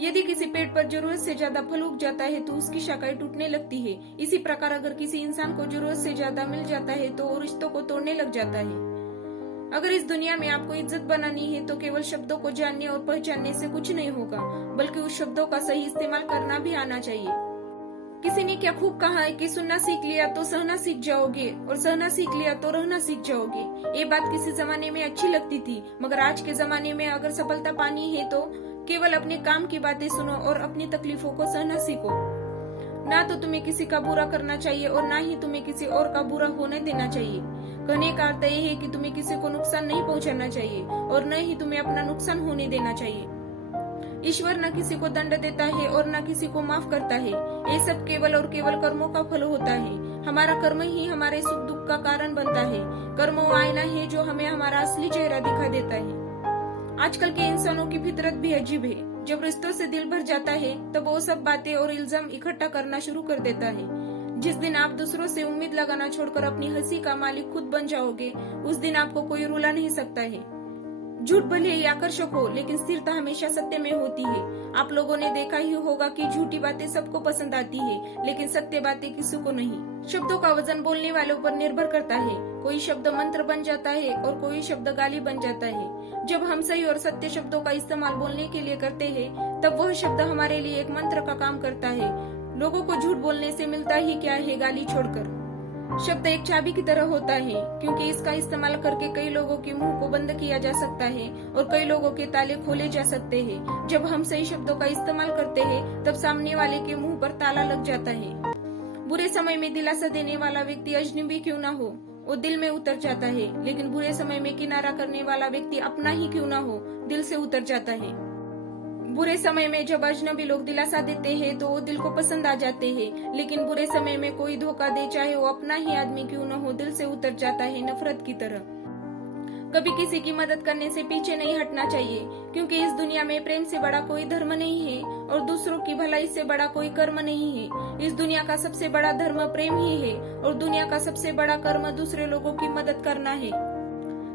यदि किसी पेड़ पर जरूरत से ज्यादा फल उग जाता है तो उसकी शाखाएं टूटने लगती है। इसी प्रकार अगर किसी इंसान को जरूरत से ज्यादा मिल जाता है तो वो रिश्तों को तोड़ने लग जाता है। अगर इस दुनिया में आपको इज्जत बनानी है तो केवल शब्दों को जानने और पहचानने से कुछ नहीं होगा, बल्कि उस शब्दों का सही इस्तेमाल करना भी आना चाहिए। किसी ने क्या खूब कहा है कि सुनना सीख लिया तो सहना सीख जाओगे और सहना सीख लिया तो रहना सीख जाओगे। ये बात किसी जमाने में अच्छी लगती थी, मगर आज के जमाने में अगर सफलता पानी है तो केवल अपने काम की बातें सुनो और अपनी तकलीफों को सहना सीखो। ना तो तुम्हें किसी का बुरा करना चाहिए और ना ही तुम्हें किसी और का बुरा होने देना चाहिए। कहने का अर्थ यह है कि तुम्हें किसी को नुकसान नहीं पहुंचाना चाहिए और न ही तुम्हें अपना नुकसान होने देना चाहिए। ईश्वर न किसी को दंड देता है और न किसी को माफ करता है। ये सब केवल और केवल कर्मों का फल होता है। हमारा कर्म ही हमारे सुख दुख का कारण बनता है। कर्म वो आईना है जो हमें हमारा असली चेहरा दिखा देता है। आजकल के इंसानों की फितरत भी अजीब है। जब रिश्तों से दिल भर जाता है तब वो सब बातें और इल्जाम इकट्ठा करना शुरू कर देता है। जिस दिन आप दूसरों से उम्मीद लगाना छोड़कर अपनी हंसी का मालिक खुद बन जाओगे, उस दिन आपको कोई रुला नहीं सकता है। झूठ भले ही आकर्षक हो, लेकिन स्थिरता हमेशा सत्य में होती है। आप लोगों ने देखा ही होगा कि झूठी बातें सबको पसंद आती है, लेकिन सत्य बातें किसी को नहीं। शब्दों का वजन बोलने वालों पर निर्भर करता है। कोई शब्द मंत्र बन जाता है और कोई शब्द गाली बन जाता है। जब हम सही और सत्य शब्दों का इस्तेमाल बोलने के लिए करते हैं, तब वह शब्द हमारे लिए एक मंत्र का काम करता है। लोगों को झूठ बोलने से मिलता ही क्या है, गाली छोड़कर। शब्द एक चाबी की तरह होता है, क्योंकि इसका इस्तेमाल करके कई लोगों के मुंह को बंद किया जा सकता है और कई लोगों के ताले खोले जा सकते हैं। जब हम सही शब्दों का इस्तेमाल करते हैं, तब सामने वाले के मुंह पर ताला लग जाता है। बुरे समय में दिलासा देने वाला व्यक्ति अजनबी क्यों ना हो, वो दिल में उतर जाता है, लेकिन बुरे समय में किनारा करने वाला व्यक्ति अपना ही क्यों ना हो, दिल से उतर जाता है। बुरे समय में जब अजनबी लोग दिलासा देते हैं तो वो दिल को पसंद आ जाते हैं, लेकिन बुरे समय में कोई धोखा दे, चाहे वो अपना ही आदमी क्यों न हो, दिल से उतर जाता है नफरत की तरह। कभी किसी की मदद करने से पीछे नहीं हटना चाहिए, क्योंकि इस दुनिया में प्रेम से बड़ा कोई धर्म नहीं है और दूसरों की भलाई से बड़ा कोई कर्म नहीं है। इस दुनिया का सबसे बड़ा धर्म प्रेम ही है और दुनिया का सबसे बड़ा कर्म दूसरे लोगों की मदद करना है।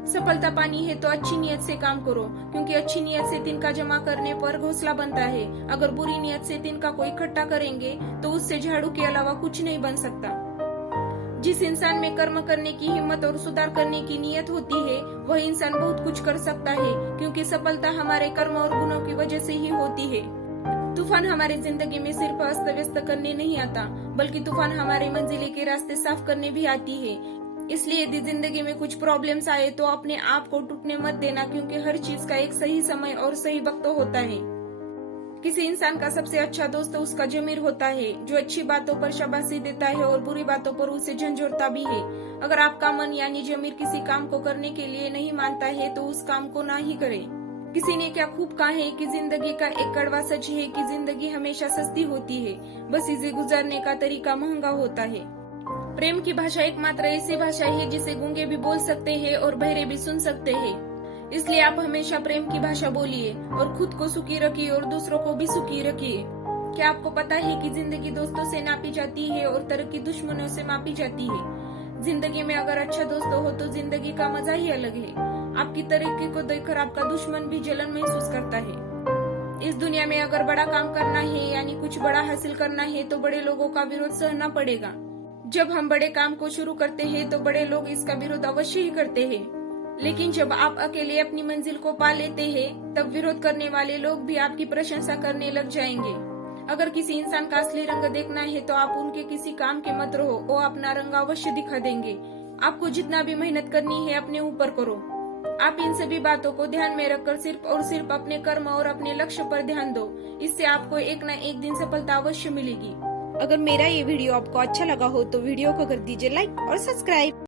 सफलता पानी है तो अच्छी नियत से काम करो, क्योंकि अच्छी नियत से तिनका जमा करने पर घोंसला बनता है। अगर बुरी नियत से तिनका को इकट्ठा करेंगे तो उससे झाड़ू के अलावा कुछ नहीं बन सकता। जिस इंसान में कर्म करने की हिम्मत और सुधार करने की नियत होती है, वह इंसान बहुत कुछ कर सकता है, क्योंकि सफलता हमारे कर्म और गुणों की वजह से ही होती है। तूफान हमारी जिंदगी में सिर्फ अस्त व्यस्त करने नहीं आता, बल्कि तूफान हमारे मंजिले के रास्ते साफ करने भी आती है। इसलिए यदि जिंदगी में कुछ प्रॉब्लम्स आए तो अपने आप को टूटने मत देना, क्योंकि हर चीज का एक सही समय और सही वक्त होता है। किसी इंसान का सबसे अच्छा दोस्त उसका जमीर होता है, जो अच्छी बातों पर शाबाशी देता है और बुरी बातों पर उसे झंझोड़ता भी है। अगर आपका मन यानी जमीर किसी काम को करने के लिए नहीं मानता है तो उस काम को ना ही करें। किसी ने क्या खूब कहा है कि जिंदगी का एक कड़वा सच है कि जिंदगी हमेशा सस्ती होती है, बस इसे गुजारने का तरीका महंगा होता है। प्रेम की भाषा एकमात्र ऐसी भाषा है जिसे गूंगे भी बोल सकते हैं और बहरे भी सुन सकते हैं। इसलिए आप हमेशा प्रेम की भाषा बोलिए और खुद को सुखी रखिए और दूसरों को भी सुखी रखिए। क्या आपको पता है कि जिंदगी दोस्तों से नापी जाती है और तरक्की दुश्मनों से मापी जाती है। जिंदगी में अगर अच्छा दोस्त हो तो जिंदगी का मजा ही अलग है। आपकी तरक्की को देखकर आपका दुश्मन भी जलन महसूस करता है। इस दुनिया में अगर बड़ा काम करना है यानी कुछ बड़ा हासिल करना है तो बड़े लोगों का विरोध सहना पड़ेगा। जब हम बड़े काम को शुरू करते हैं तो बड़े लोग इसका विरोध अवश्य ही करते हैं, लेकिन जब आप अकेले अपनी मंजिल को पा लेते हैं तब विरोध करने वाले लोग भी आपकी प्रशंसा करने लग जाएंगे। अगर किसी इंसान का असली रंग देखना है तो आप उनके किसी काम के मत रहो, वो अपना रंग अवश्य दिखा देंगे। आपको जितना भी मेहनत करनी है अपने ऊपर करो। आप इन सभी बातों को ध्यान में रखकर सिर्फ और सिर्फ अपने कर्म और अपने लक्ष्य पर ध्यान दो। इससे आपको एक न एक दिन सफलता अवश्य मिलेगी। अगर मेरा ये वीडियो आपको अच्छा लगा हो तो वीडियो को कर दीजिए लाइक और सब्सक्राइब।